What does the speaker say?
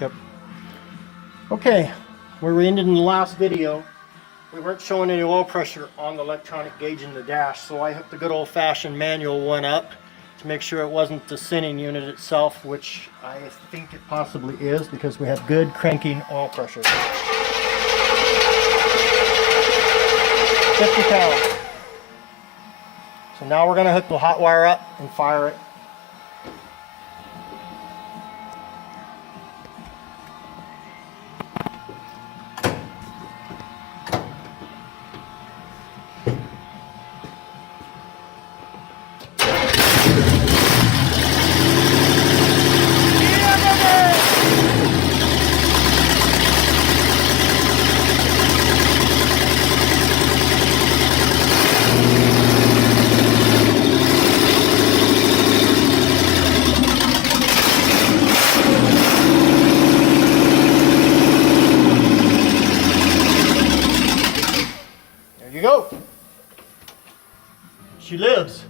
Yep. Okay, where we ended in the last video, we weren't showing any oil pressure on the electronic gauge in the dash, so I hooked the good old-fashioned manual one up to make sure it wasn't the sending unit itself, which I think it possibly is because we have good cranking oil pressure. 50 pounds. So now we're going to hook the hot wire up and fire it. There you go. She lives.